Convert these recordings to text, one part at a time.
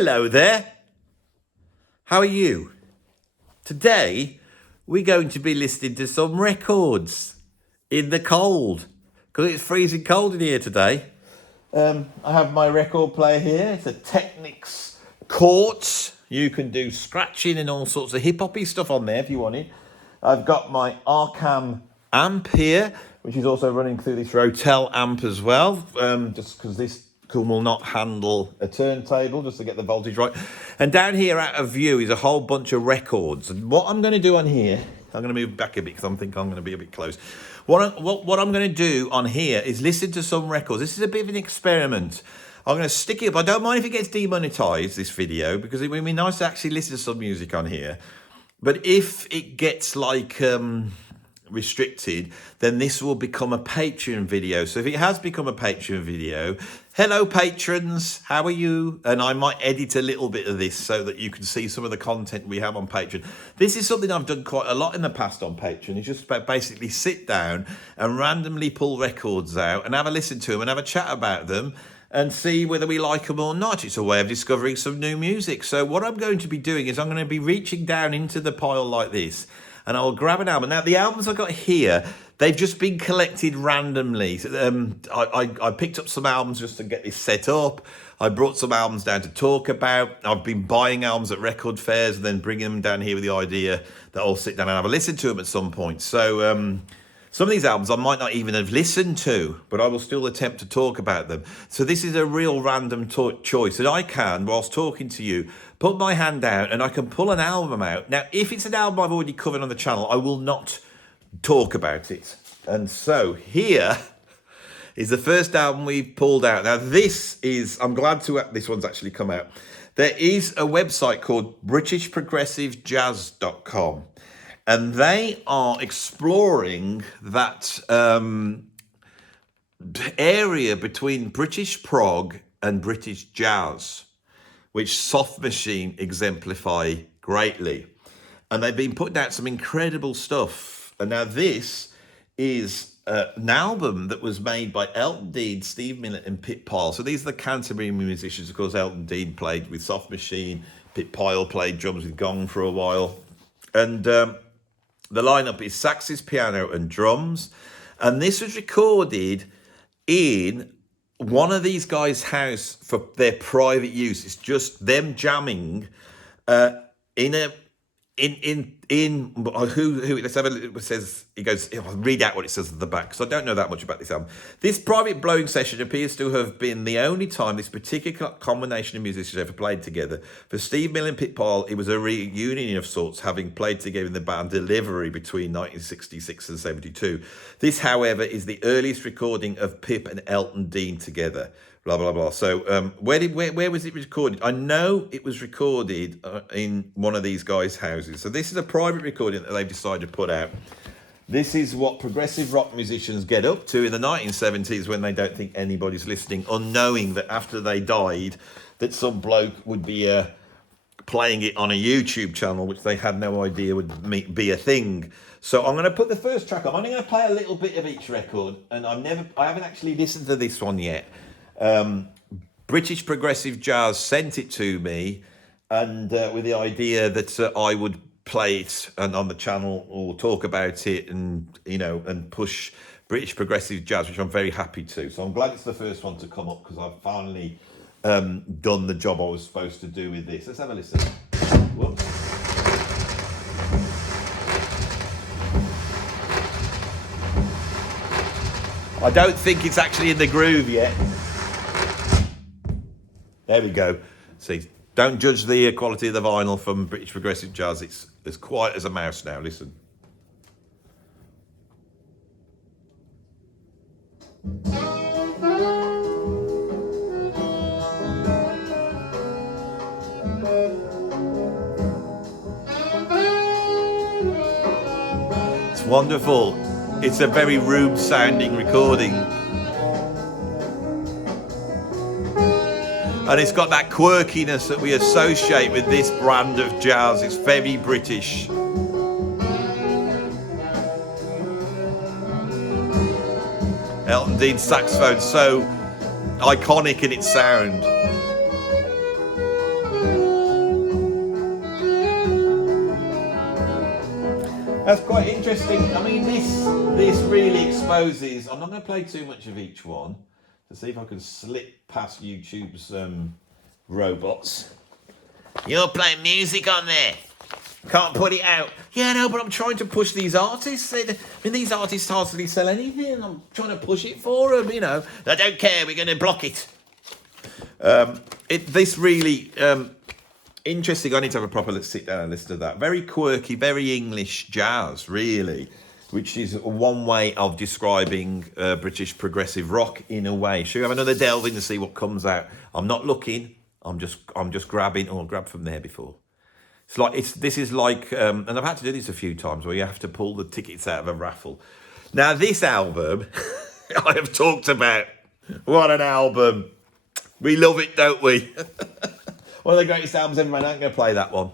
Hello there. How are you? Today, we're going to be listening to some records in the cold, because it's freezing cold in here today. I have my record player here. It's a Technics Quartz. You can do scratching and all sorts of hip-hoppy stuff on there if you want it. I've got my Arkham amp here, which is also running through this Rotel amp as well, just because this will not handle a turntable, just to get the voltage right. And down here out of view is a whole bunch of records. And what I'm going to do on here, I'm going to move back a bit because I think I'm going to be a bit close. What I'm going to do on here is listen to some records. This is a bit of an experiment. I'm going to stick it up. I don't mind if it gets demonetized, this video, because it would be nice to actually listen to some music on here. But if it gets like restricted, then this will become a Patreon video. So if it has become a Patreon video, hello patrons, how are you? And I might edit a little bit of this so that you can see some of the content we have on Patreon. This is something I've done quite a lot in the past on Patreon. It's just basically sit down and randomly pull records out and have a listen to them and have a chat about them and see whether we like them or not. It's a way of discovering some new music. So what I'm going to be doing is I'm going to be reaching down into the pile like this, and I'll grab an album. Now, the albums I got here, they've just been collected randomly. I picked up some albums just to get this set up. I brought some albums down to talk about. I've been buying albums at record fairs and then bringing them down here with the idea that I'll sit down and have a listen to them at some point. So some of these albums I might not even have listened to, but I will still attempt to talk about them. So this is a real random choice. And I can, whilst talking to you, put my hand out and I can pull an album out. Now, if it's an album I've already covered on the channel, I will not talk about it. And so here is the first album we've pulled out. Now, this is, I'm glad to this one's actually come out. There is a website called BritishProgressiveJazz.com. And they are exploring that area between British prog and British jazz, which Soft Machine exemplify greatly. And they've been putting out some incredible stuff. And now this is an album that was made by Elton Dean, Steve Millett and Pyle. So these are the Canterbury musicians. Of course, Elton Dean played with Soft Machine. Pyle played drums with Gong for a while. And the lineup is saxes, piano and drums. And this was recorded in one of these guys' house for their private use. It's just them jamming let's have a look. It says, he goes, I'll read out what it says at the back, because I don't know that much about this album. This private blowing session appears to have been the only time this particular combination of musicians ever played together. For Steve Millett and Pyle, it was a reunion of sorts, having played together in the band Delivery between 1966 and 72. This, however, is the earliest recording of Pip and Elton Dean together. Blah, blah, blah. So where was it recorded? I know it was recorded in one of these guys' houses. So this is a private recording that they've decided to put out. This is what progressive rock musicians get up to in the 1970s when they don't think anybody's listening, unknowing that after they died, that some bloke would be playing it on a YouTube channel, which they had no idea would be a thing. So I'm going to put the first track on. I'm only going to play a little bit of each record, and I haven't actually listened to this one yet. British Progressive Jazz sent it to me, and with the idea that I would play it and on the channel or talk about it, and and push British Progressive Jazz, which I'm very happy to. So I'm glad it's the first one to come up, because I've finally done the job I was supposed to do with this. Let's have a listen. Whoops. I don't think it's actually in the groove yet. There we go. See, don't judge the quality of the vinyl from British Progressive Jazz. It's as quiet as a mouse now. Listen. It's wonderful. It's a very room-sounding recording. And it's got that quirkiness that we associate with this brand of jazz. It's very British. Elton Dean's saxophone, so iconic in its sound. That's quite interesting. I mean, this really exposes. I'm not going to play too much of each one to see if I can slip past YouTube's robots. You're playing music on there. Can't put it out. Yeah, no, but I'm trying to push these artists. I mean, these artists hardly sell anything. I'm trying to push it for them, you know. I don't care. We're going to block it. This really interesting. I need to have a proper sit down and listen to that. Very quirky, very English jazz, really, which is one way of describing British progressive rock in a way. Should we have another delve in to see what comes out? I'm not looking. I'm just grabbing. Oh, I grabbed from there before. This is like, and I've had to do this a few times where you have to pull the tickets out of a raffle. Now, this album, I have talked about. What an album. We love it, don't we? One of the greatest albums ever made. I ain't going to play that one.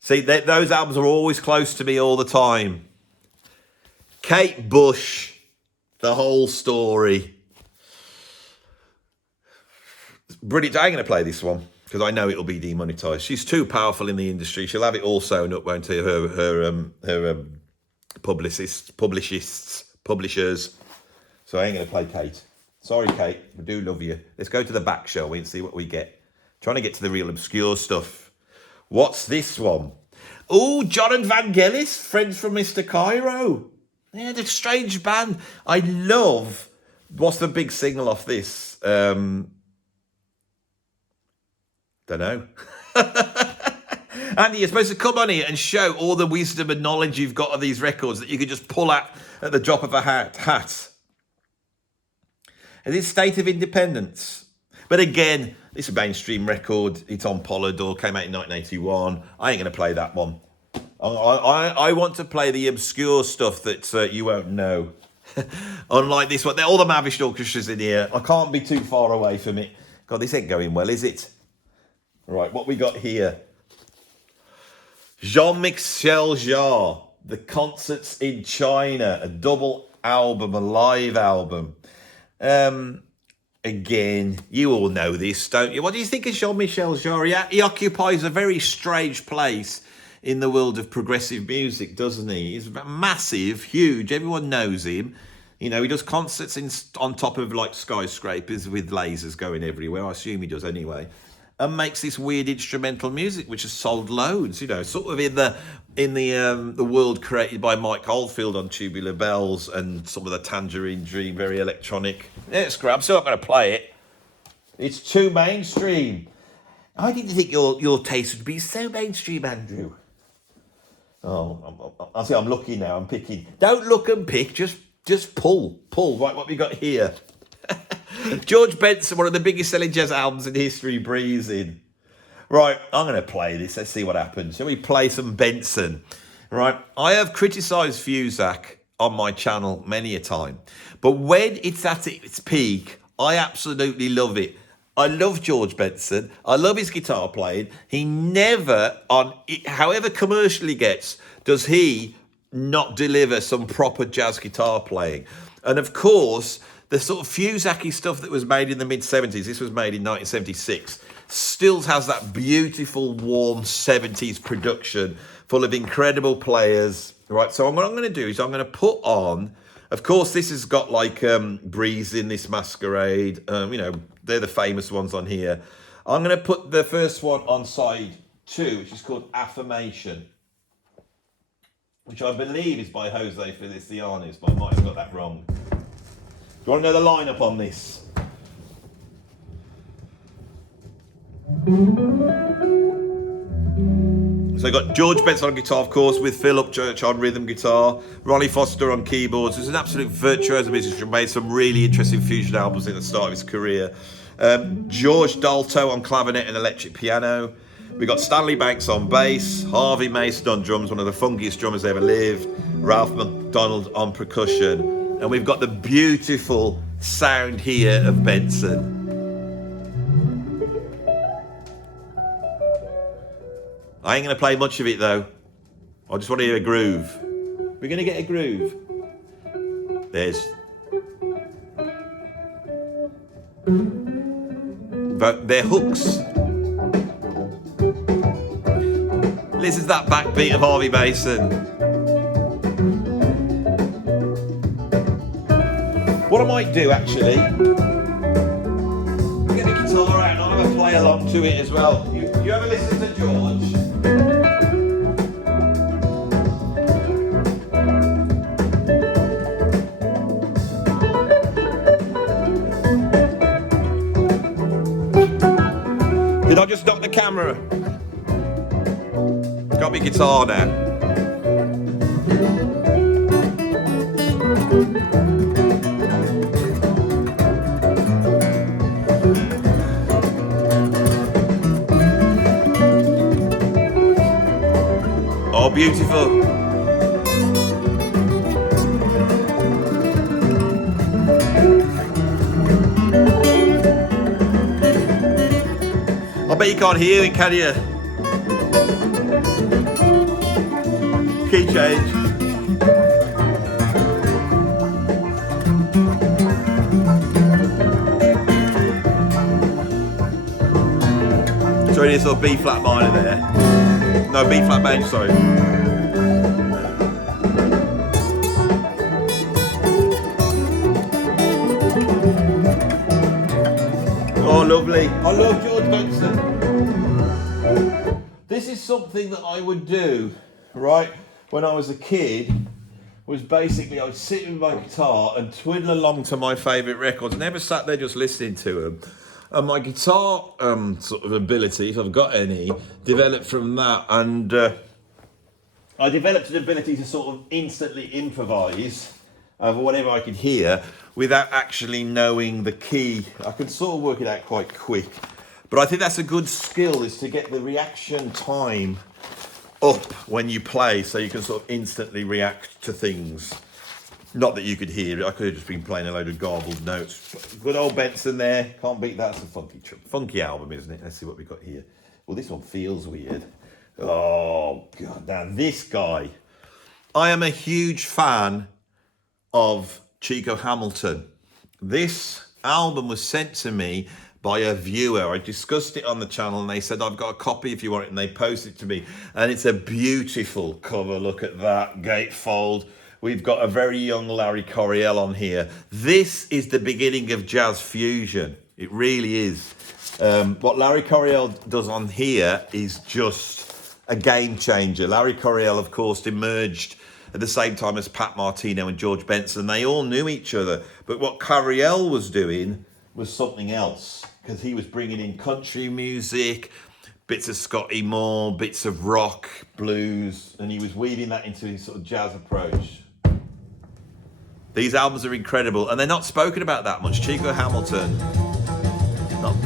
See, those albums are always close to me all the time. Kate Bush, The Whole Story. Brilliant. I ain't going to play this one because I know it'll be demonetized. She's too powerful in the industry. She'll have it all sewn up, won't she? Her publishers. So I ain't going to play Kate. Sorry, Kate. I do love you. Let's go to the back, shall we, and see what we get. Trying to get to the real obscure stuff. What's this one? Oh, John and Vangelis, friends from Mr. Cairo. Yeah, the strange band. I love. What's the big single off this? Don't know. Andy, you're supposed to come on here and show all the wisdom and knowledge you've got of these records that you could just pull out at the drop of a hat. And it's State of Independence. But again, this is a mainstream record. It's on Polydor, came out in 1981. I ain't going to play that one. I want to play the obscure stuff that you won't know. Unlike this one, all the Mahavishnu Orchestra's in here. I can't be too far away from it. God, this ain't going well, is it? Right, what we got here? Jean-Michel Jarre, The Concerts in China, a double album, a live album. Again, you all know this, don't you? What do you think of Jean-Michel Jarre? He occupies a very strange place in the world of progressive music, doesn't he? He's massive, huge. Everyone knows him. You know, he does concerts on top of like skyscrapers with lasers going everywhere. I assume he does anyway. And makes this weird instrumental music, which has sold loads. You know, sort of in the world created by Mike Oldfield on Tubular Bells and some of the Tangerine Dream, very electronic. Yeah, it's great. I'm still not going to play it. It's too mainstream. I didn't think your taste would be so mainstream, Andrew. Oh, I see. I'm looking now. I'm picking. Don't look and pick. Just pull. Right, what we got here? George Benson, one of the biggest selling jazz albums in history, Breezin. Right, I'm going to play this. Let's see what happens. Shall we play some Benson? Right, I have criticised Fusac on my channel many a time. But when it's at its peak, I absolutely love it. I love George Benson. I love his guitar playing. He never, however commercial he gets, does he not deliver some proper jazz guitar playing. And of course, the sort of Fusac-y stuff that was made in the mid-70s, this was made in 1976, still has that beautiful, warm 70s production full of incredible players. Right, so what I'm going to do is I'm going to put on, of course, this has got like Breezin, This Masquerade, you know, they're the famous ones on here. I'm going to put the first one on side 2, which is called Affirmation, which I believe is by Jose Felicianis, but I might have got that wrong. Do you want to know the lineup on this? So I got George Benson on guitar, of course, with Phil Upchurch on rhythm guitar, Ronnie Foster on keyboards. He's an absolute virtuoso musician, made some really interesting fusion albums in the start of his career. George Dalto on clavinet and electric piano. We got Stanley Banks on bass, Harvey Mason on drums, one of the funkiest drummers ever lived, Ralph McDonald on percussion. And we've got the beautiful sound here of Benson. I ain't going to play much of it though. I just want to hear a groove. We're going to get a groove. There's... But they're hooks. Listen to that backbeat of Harvey Mason. What I might do actually, get the guitar out and I'll have a play along to it as well. You ever listen to George? Did I just knock the camera? Got my guitar now. Oh, beautiful. I bet you can't hear it, can you? Key change. Sorry, this little B flat minor there. No, B flat major, sorry. Oh, lovely. I love George Benson. This is something that I would do, right, when I was a kid, was basically I'd sit with my guitar and twiddle along to my favourite records. Never sat there just listening to them. And my guitar sort of ability, if I've got any, developed from that. And I developed an ability to sort of instantly improvise over whatever I could hear without actually knowing the key. I could sort of work it out quite quick. But I think that's a good skill, is to get the reaction time up when you play so you can sort of instantly react to things. Not that you could hear it, I could have just been playing a load of garbled notes. Good old Benson there, can't beat that. It's a funky album, isn't it? Let's see what we've got here. Well, this one feels weird. Oh, God, now this guy. I am a huge fan of Chico Hamilton. This album was sent to me by a viewer. I discussed it on the channel and they said, I've got a copy if you want it, and they posted it to me. And it's a beautiful cover, look at that, gatefold. We've got a very young Larry Corea on here. This is the beginning of jazz fusion. It really is. What Larry Corea does on here is just a game changer. Larry Corea, of course, emerged at the same time as Pat Martino and George Benson. They all knew each other. But what Corea was doing was something else, because he was bringing in country music, bits of Scotty Moore, bits of rock, blues, and he was weaving that into his sort of jazz approach. These albums are incredible, and they're not spoken about that much. Chico Hamilton. Not...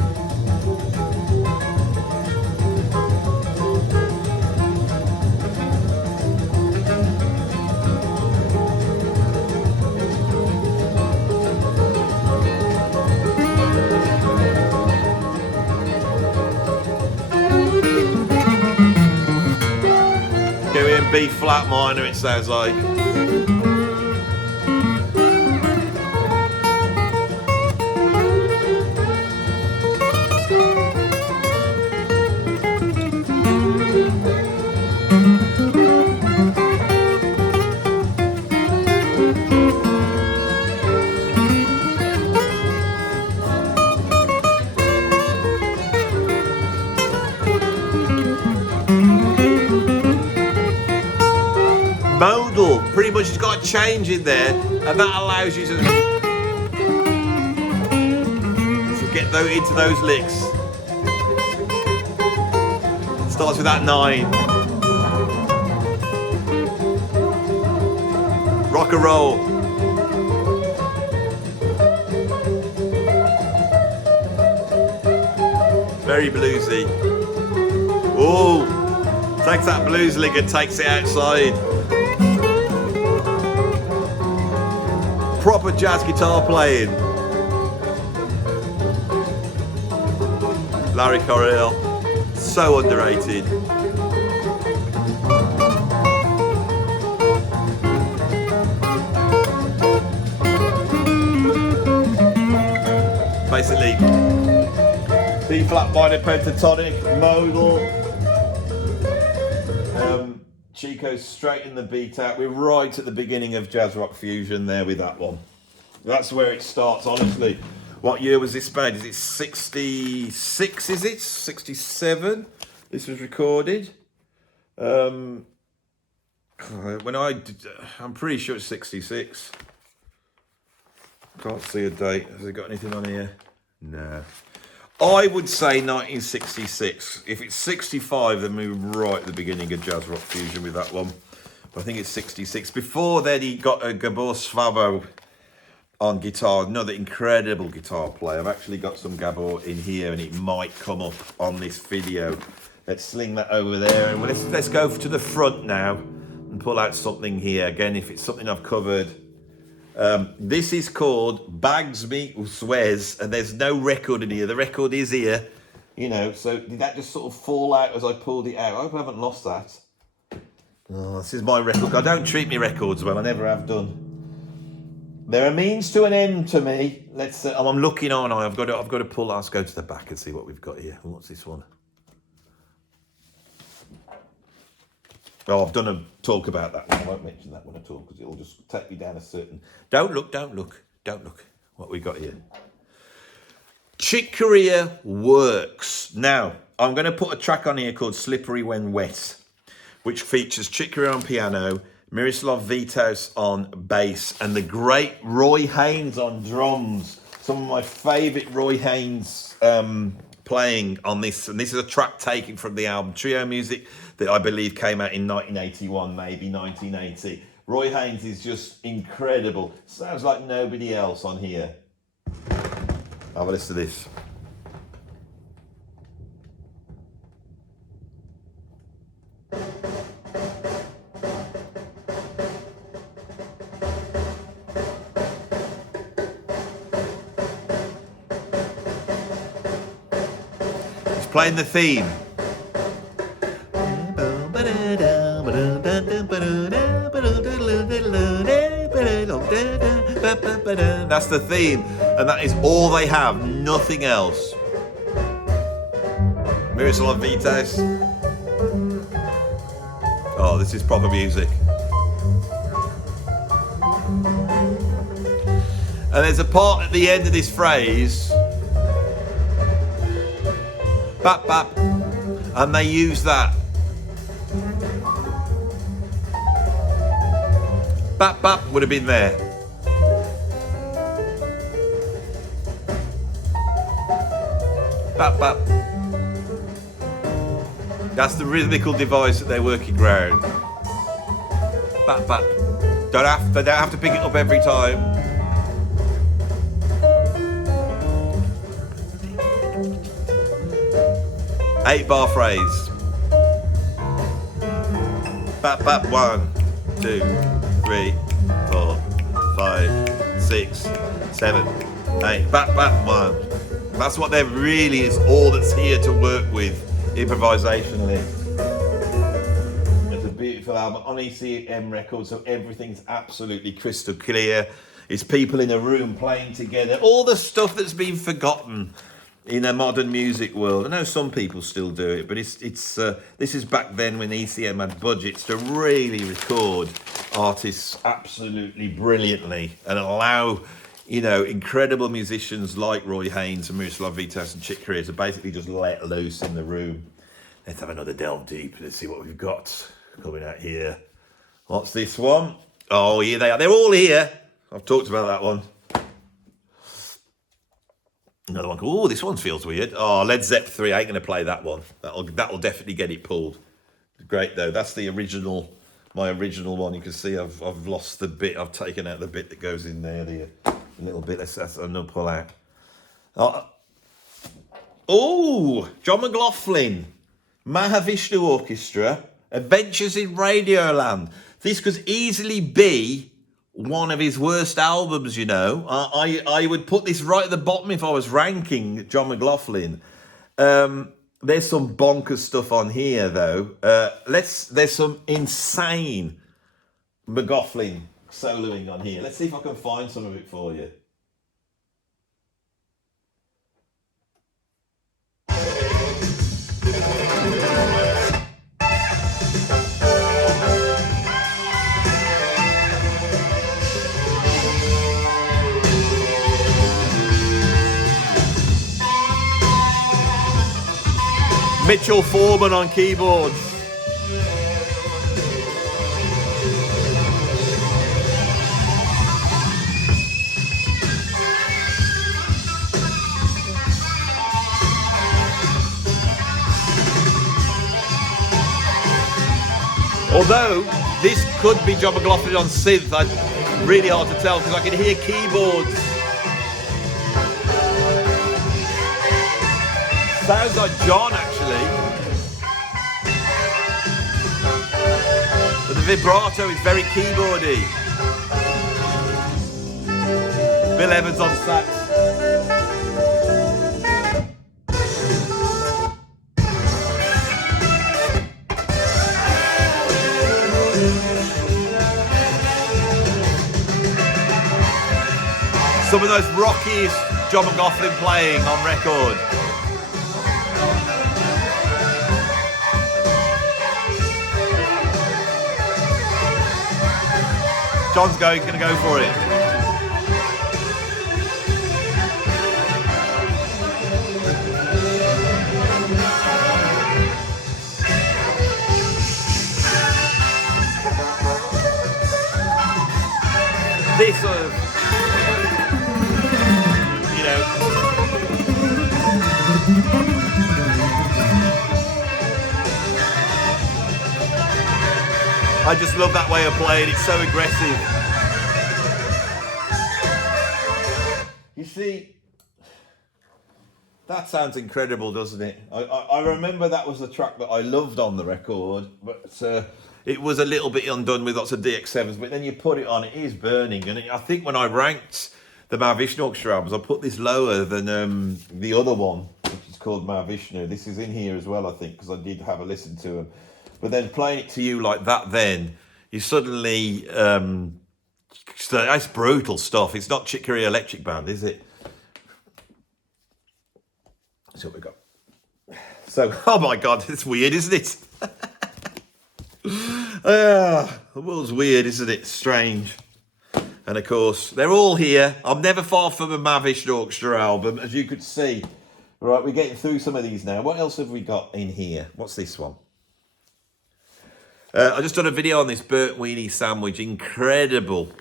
Going in B flat minor, it sounds like. Modal, pretty much it's got a change in there, and that allows you to get into those licks. Starts with that 9. Rock and roll. Very bluesy. Oh, takes that blues lick and takes it outside. Proper jazz guitar playing. Larry Corea, so underrated. Basically, B flat minor pentatonic, modal. Chico's straighten the beat out. We're right at the beginning of jazz rock fusion there with that one. That's where it starts, honestly. What year was this made? Is it 66, is it? 67? This was recorded. When I did, I'm pretty sure it's 66. Can't see a date. Has it got anything on here? No. I would say 1966. If it's 65, then we're right at the beginning of jazz rock fusion with that one. But I think it's 66. Before then, he got a Gabor Svabo on guitar, another incredible guitar player. I've actually got some Gabor in here, and it might come up on this video. Let's sling that over there, and let's go to the front now and pull out something here. Again, if it's something I've covered. This is called Bags Me Swez, and there's no record in here. The record is here, you know, so did that just sort of fall out as I pulled it out? I hope I haven't lost that. Oh, this is my record. I don't treat me records well, I never have done. They're a means to an end to me. Let's. I'm looking on. I've got to pull. Let's go to the back and see what we've got here. What's this one? Oh, I've done a talk about that one. I won't mention that one at all because it'll just take me down a certain... Don't look. What we got here. Corea Works. Now, I'm going to put a track on here called Slippery When Wet, which features Corea on piano, Miroslav Vitos on bass, and the great Roy Haynes on drums. Some of my favourite Roy Haynes playing on this. And this is a track taken from the album Trio Music that I believe came out in 1981, maybe 1980. Roy Haynes is just incredible. Sounds like nobody else on here. Have a listen to this. He's playing the theme. That's the theme, and that is all they have, nothing else. Miroslav Vitos. Oh, this is proper music. And there's a part at the end of this phrase, bap bap, and they use that. Bap bap would have been there. Bap bap. That's the rhythmical device that they're working around. Bap bap. They don't have to pick it up every time. Eight-bar phrase. Bap bap. 1, 2, 3, 4, 5, 6, 7, 8. Bap bap. 1. That's what there really is, all that's here to work with improvisationally. It's a beautiful album on ECM Records, so everything's absolutely crystal clear. It's people in a room playing together, all the stuff that's been forgotten in a modern music world. I know some people still do it, but it's this is back then when ECM had budgets to really record artists absolutely brilliantly and allow, you know, incredible musicians like Roy Haynes and Miroslav Vitos and Chick Corea to basically just let loose in the room. Let's have another delve deep. Let's see what we've got coming out here. What's this one? Oh, here they are. They're all here. I've talked about that one. Another one. Oh, this one feels weird. Oh, Led Zepp 3. I ain't going to play that one. That'll definitely get it pulled. Great, though. That's the original, my original one. You can see I've lost the bit. I've taken out the bit that goes in there. The little bit. That's another pull out. Oh, John McLaughlin. Mahavishnu Orchestra. Adventures in Radioland. This could easily be one of his worst albums, you know. I would put this right at the bottom if I was ranking John McLaughlin. There's some bonkers stuff on here, though. There's some insane McLaughlin soloing on here. Let's see if I can find some of it for you. Mitchell Foreman on keyboards. Although this could be John McLaughlin on synth, really hard to tell because I can hear keyboards. Sounds like John actually. But the vibrato is very keyboardy. Bill Evans on sax. Some of those rockiest John McLaughlin playing on record. John's gonna go for it. This sort of, you know, I just love that way of playing. It's so aggressive. You see, that sounds incredible, doesn't it? I remember that was the track that I loved on the record, but it was a little bit undone with lots of DX7s, but then you put it on, it is burning. And I think when I ranked the Mahavishnu Orchestra albums, I put this lower than the other one, which is called Mahavishnu. This is in here as well, I think, because I did have a listen to them. But then playing it to you like that, then you suddenly, that's brutal stuff. It's not Chick Corea Electric Band, is it? That's what we got. So, oh my God, it's weird, isn't it? The world's weird, isn't it? Strange. And of course, they're all here. I'm never far from a Mahavishnu Orchestra album, as you could see. Right, we're getting through some of these now. What else have we got in here? What's this one? I just done a video on this burnt weenie sandwich. Incredible,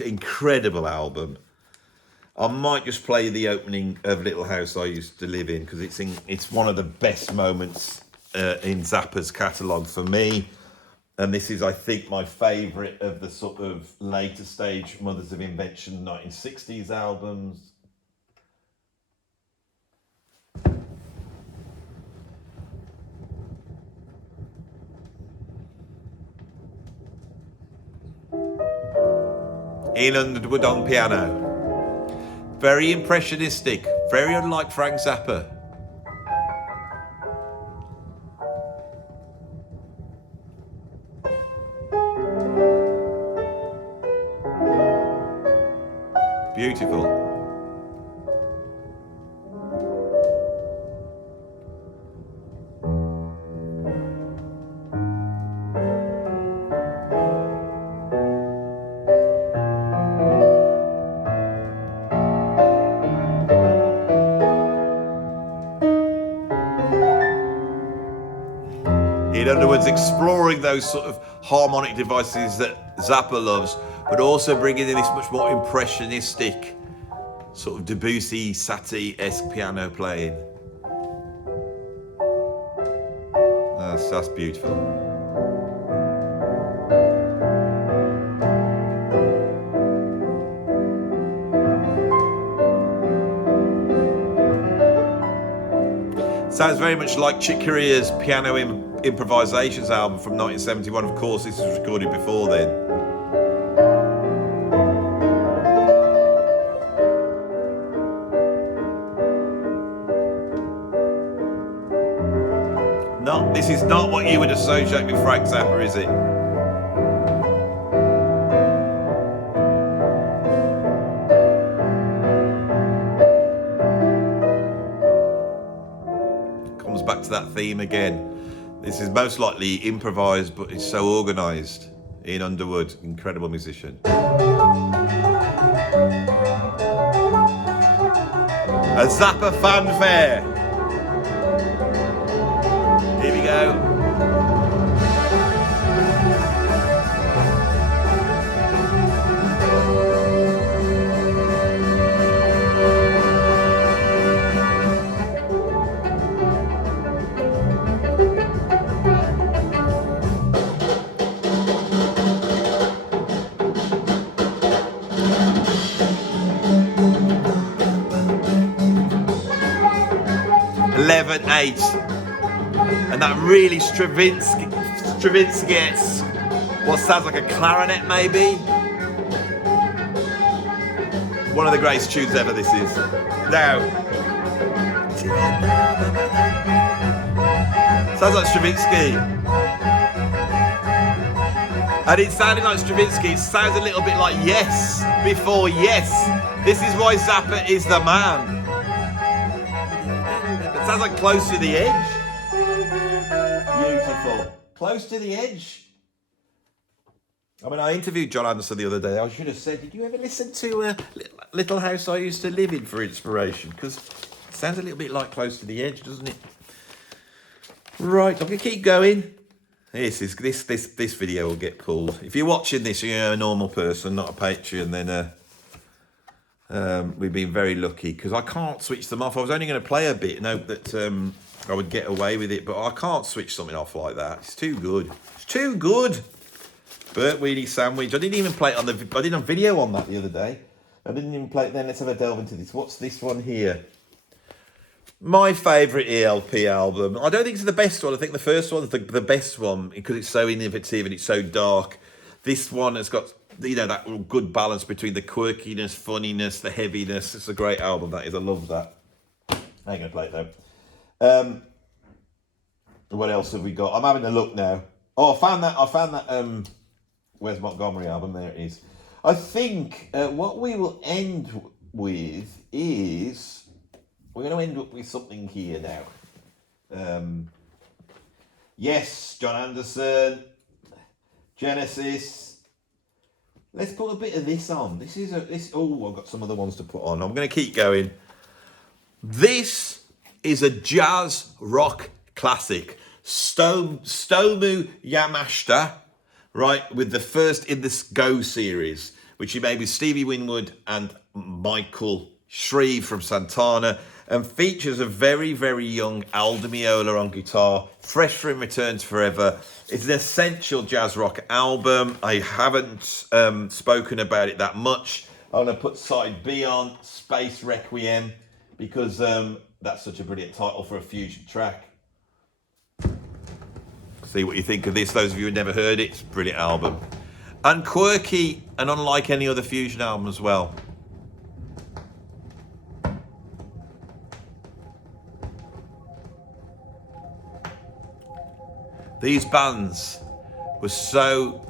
incredible album. I might just play the opening of Little House I Used to Live In, because it's one of the best moments in Zappa's catalogue for me. And this is, I think, my favourite of the sort of later stage Mothers of Invention 1960s albums. Ian Underwood on piano. Very impressionistic, very unlike Frank Zappa. Beautiful. In other words, exploring those sort of harmonic devices that Zappa loves, but also bringing in this much more impressionistic, sort of Debussy, Satie-esque piano playing. That's beautiful. Sounds very much like Chick Corea's Piano Improvisations album from 1971. Of course, this was recorded before then. No, this is not what you would associate with Frank Zappa, is it? Comes back to that theme again. This is most likely improvised, but it's so organised. Ian Underwood, incredible musician. A Zappa fanfare. go. 11/8, and that really Stravinsky what sounds like a clarinet maybe. One of the greatest tunes ever this is. Now, sounds like Stravinsky. And it sounded like Stravinsky, it sounds a little bit like Yes before Yes. This is why Zappa is the man. It sounds like Close to the Edge. Beautiful. Close to the Edge. I mean, I interviewed John Anderson the other day. I should have said, did you ever listen to Little House I Used to Live In for inspiration? Because it sounds a little bit like Close to the Edge, doesn't it? Right, I'm going to keep going. This video will get pulled. If you're watching this, you're a normal person, not a Patreon, then we've been very lucky because I can't switch them off. I was only going to play a bit and hope that I would get away with it, but I can't switch something off like that. It's too good. It's too good. Burt Weeny Sandwich. I didn't even play it on I did a video on that the other day. I didn't even play it then. Let's have a delve into this. What's this one here? My favourite ELP album. I don't think it's the best one. I think the first one's the best one because it's so innovative and it's so dark. This one has got, you know, that good balance between the quirkiness, funniness, the heaviness. It's a great album, that is. I love that. I ain't going to play it though. What else have we got? I'm having a look now. Oh, I found that Where's Montgomery album? There it is. I think what we will end with is... We're going to end up with something here now. Yes, John Anderson, Genesis. Let's put a bit of this on. Oh, I've got some other ones to put on. I'm going to keep going. This is a jazz rock classic. Stomu Yamashta, right, with the first in this Go series, which he made with Stevie Winwood and Michael Shreve from Santana, and features a very, very young Al Di Meola on guitar, fresh from Return to Forever. It's an essential jazz rock album. I haven't spoken about it that much. I'm going to put side B on, Space Requiem, because that's such a brilliant title for a fusion track. See what you think of this. Those of you who never heard it, it's a brilliant album. And quirky and unlike any other fusion album as well. These bands were so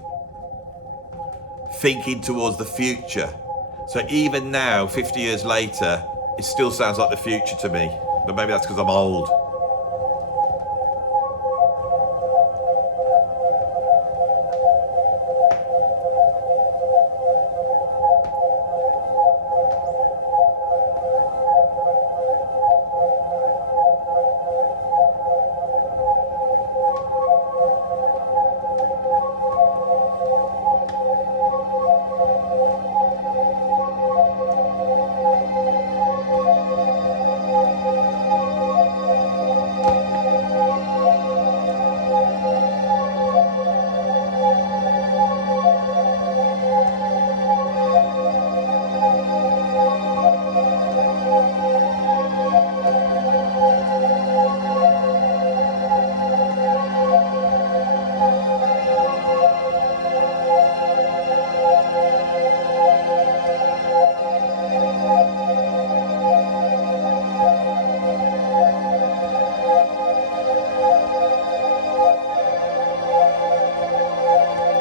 thinking towards the future. So even now, 50 years later, it still sounds like the future to me. But maybe that's because I'm old.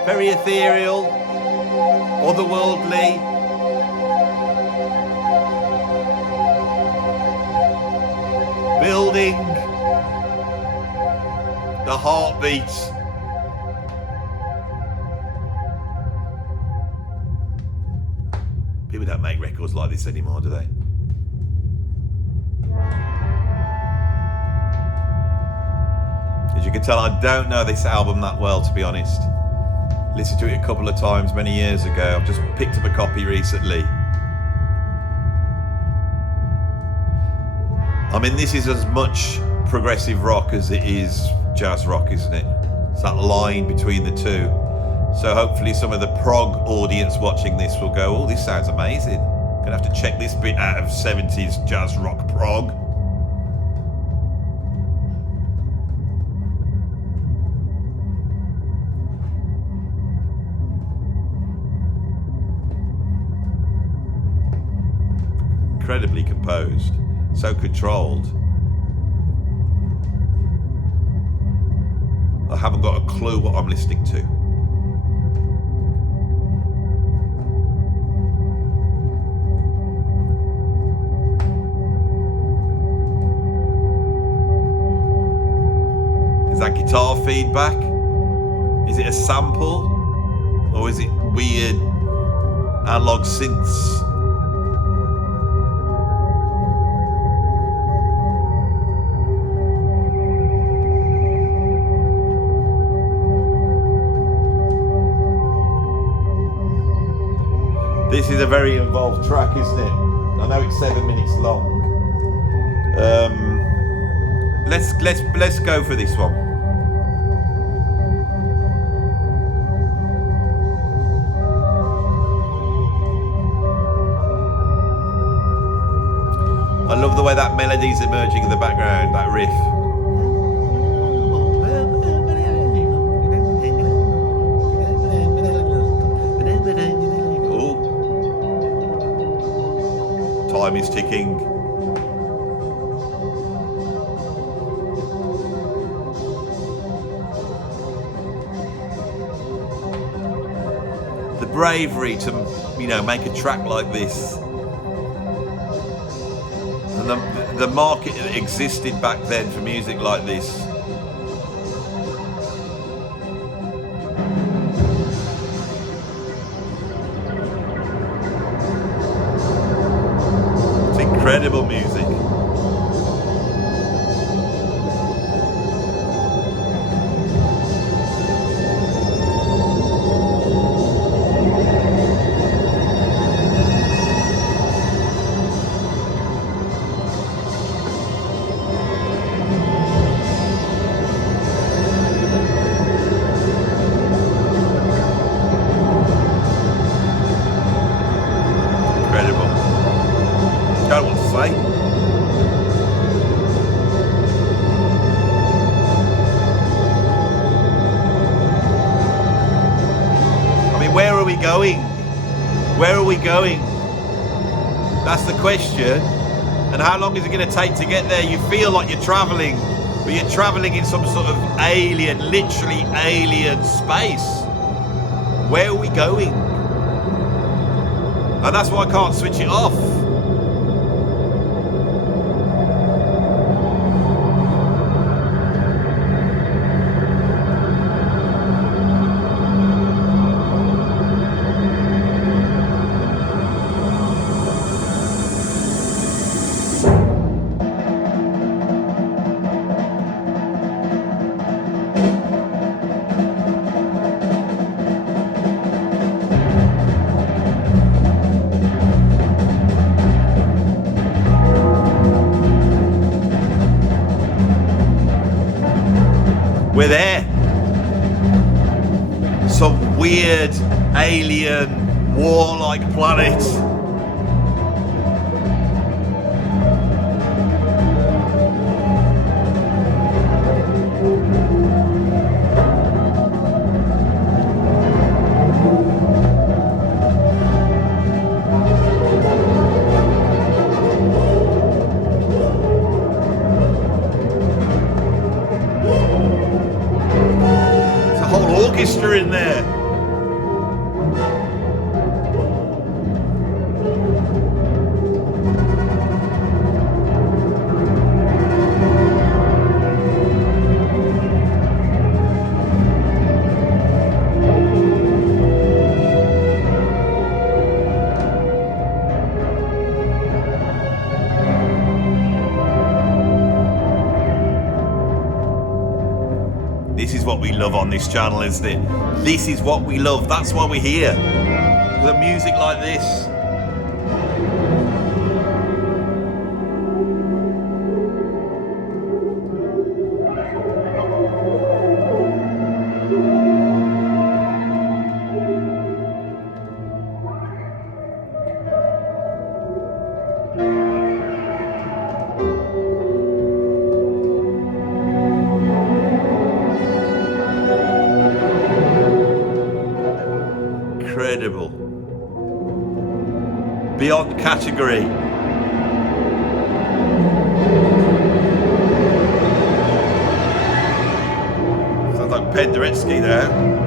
Very ethereal, otherworldly. Building the heartbeats. People don't make records like this anymore, do they? As you can can tell I don't know this album that well, to be honest. Listened to it a couple of times many years ago. I've just picked up a copy recently. I mean, this is as much progressive rock as it is jazz rock, isn't it? It's that line between the two. So hopefully some of the prog audience watching this will go, oh, this sounds amazing. Gonna have to check this bit out of 70s jazz rock prog. Incredibly composed, so controlled. I haven't got a clue what I'm listening to. Is that guitar feedback? Is it a sample? Or is it weird analog synths? This is a very involved track, isn't it? I know it's 7 minutes long. Let's go for this one. I love the way that melody's emerging in the background, that riff. Time is ticking. The bravery to, make a track like this, and the market that existed back then for music like this. Incredible music. Incredible. Don't know what to say. Where are we going? Where are we going? That's the question. And how long is it going to take to get there? You feel like you're traveling, but you're traveling in some sort of alien, literally alien space. Where are we going? And that's why I can't switch it off. We're there. Some weird alien war-like planet. Orchestra in there. This is what we love on this channel, isn't it? This is what we love. That's why we're here. The music like this. Incredible. Beyond category. Sounds like Penderecki there.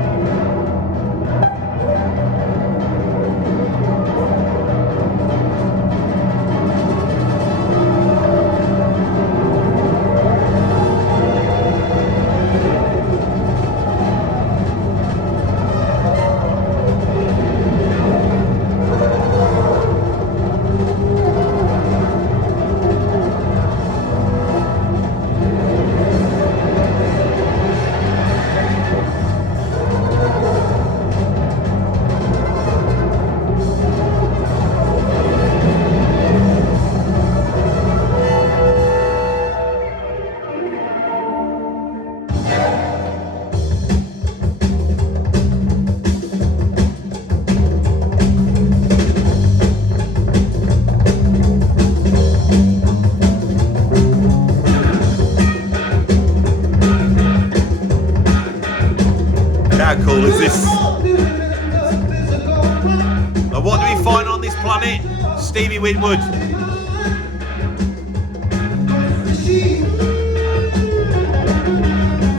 How cool is this? And what do we find on this planet? Stevie Winwood.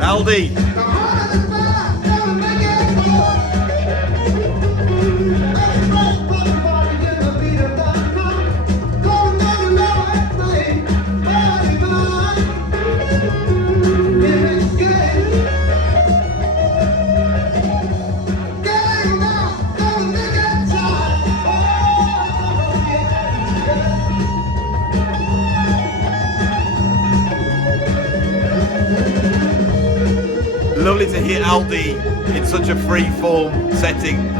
Aldi. Lovely to hear Aldi in such a free-form setting.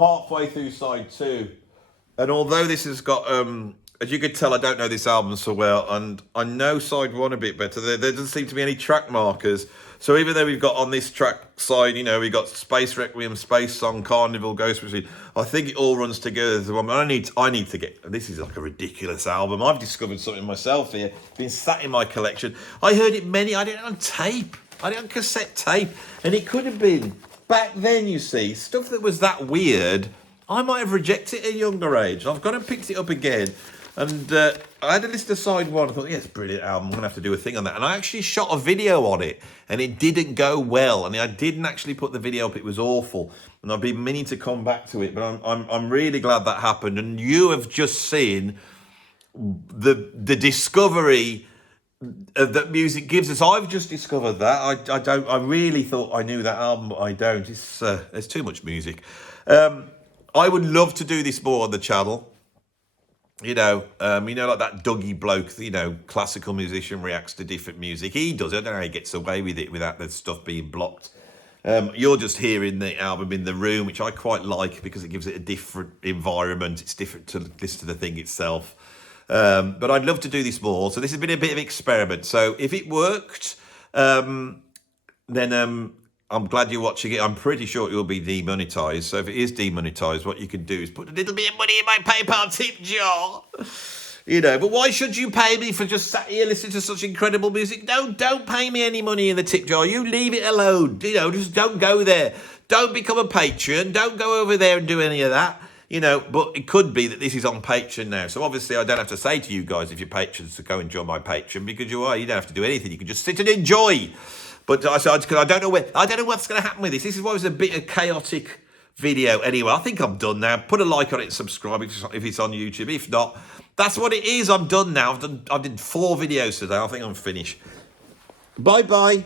Halfway through side 2, and although this has got as you could tell, I don't know this album so well, and I know side 1 a bit better. There doesn't seem to be any track markers, so even though we've got on this track side, you know, we've got Space Requiem, Space Song, Carnival, Ghost Machine, I think it all runs together as one. I need to get, this is like a ridiculous album. I've discovered something myself here, been sat in my collection. I heard it I did it on tape, I did it on cassette tape, and it could have been back then, you see, stuff that was that weird, I might have rejected at a younger age. I've gone and picked it up again. And I had a list of side 1. I thought, yeah, it's a brilliant album. I'm going to have to do a thing on that. And I actually shot a video on it, and it didn't go well. And I didn't actually put the video up. It was awful. And I've been meaning to come back to it. But I'm really glad that happened. And you have just seen the discovery that music gives us. I've just discovered that. I really thought I knew that album, but I don't. There's too much music. I would love to do this more on the channel. You know, like that Dougie bloke, you know, classical musician reacts to different music. He does. I don't know how he gets away with it without the stuff being blocked. You're just hearing the album in the room, which I quite like because it gives it a different environment. It's different to listen to the thing itself. But I'd love to do this more. So this has been a bit of an experiment. So if it worked, then I'm glad you're watching it. I'm pretty sure it will be demonetized. So if it is demonetized, what you can do is put a little bit of money in my PayPal tip jar. You know, but why should you pay me for just sat here listening to such incredible music? No, don't pay me any money in the tip jar. You leave it alone. You know, just don't go there. Don't become a patron. Don't go over there and do any of that. You know, but it could be that this is on Patreon now. So obviously I don't have to say to you guys, if you're patrons, to go and join my Patreon, because you don't have to do anything. You can just sit and enjoy. But I don't know what's going to happen with this. This is why it was a bit of chaotic video. Anyway, I think I'm done now. Put a like on it and subscribe if it's on YouTube. If not, that's what it is. I'm done now. I did 4 videos today. I think I'm finished. Bye-bye.